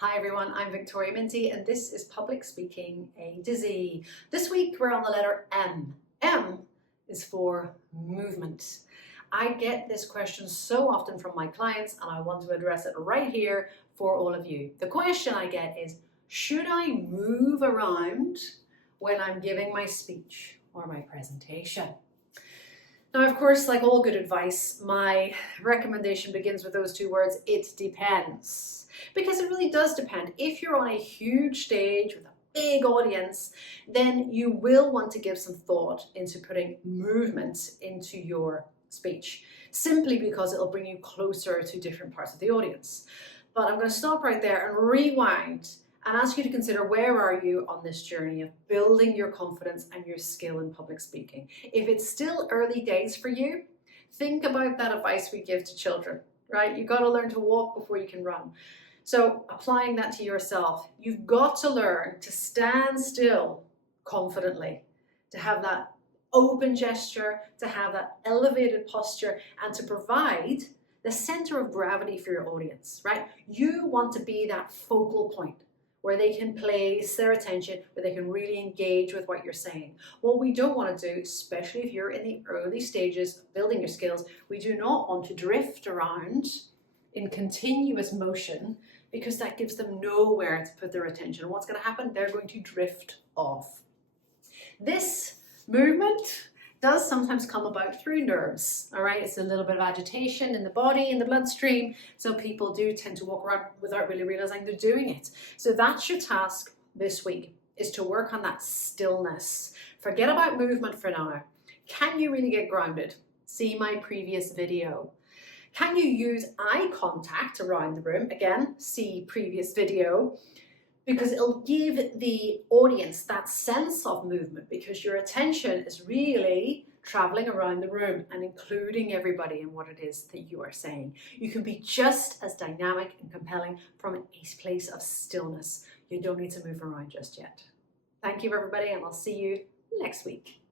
Hi everyone, I'm Victoria Mintey and this is Public Speaking A to Z. This week we're on the letter M. M is for movement. I get this question so often from my clients and I want to address it right here for all of you. The question I get is, should I move around when I'm giving my speech or my presentation? Now, of course, like all good advice, my recommendation begins with those two words, it depends. Because it really does depend. If you're on a huge stage with a big audience, then you will want to give some thought into putting movement into your speech, simply because it'll bring you closer to different parts of the audience. But I'm going to stop right there and rewind and ask you to consider, where are you on this journey of building your confidence and your skill in public speaking? If it's still early days for you, think about that advice we give to children, right? You've got to learn to walk before you can run. So applying that to yourself, you've got to learn to stand still confidently, to have that open gesture, to have that elevated posture, and to provide the center of gravity for your audience, right? You want to be that focal point where they can place their attention, where they can really engage with what you're saying. What we don't want to do, especially if you're in the early stages of building your skills, we do not want to drift around in continuous motion, because that gives them nowhere to put their attention. And what's going to happen? They're going to drift off. This movement does sometimes come about through nerves, all right? It's a little bit of agitation in the body, in the bloodstream, so people do tend to walk around without really realizing they're doing it. So that's your task this week, is to work on that stillness. Forget about movement for now. Can you really get grounded? See my previous video. Can you use eye contact around the room? Again, see previous video, because it'll give the audience that sense of movement, because your attention is really traveling around the room and including everybody in what it is that you are saying. You can be just as dynamic and compelling from a place of stillness. You don't need to move around just yet. Thank you, everybody, and I'll see you next week.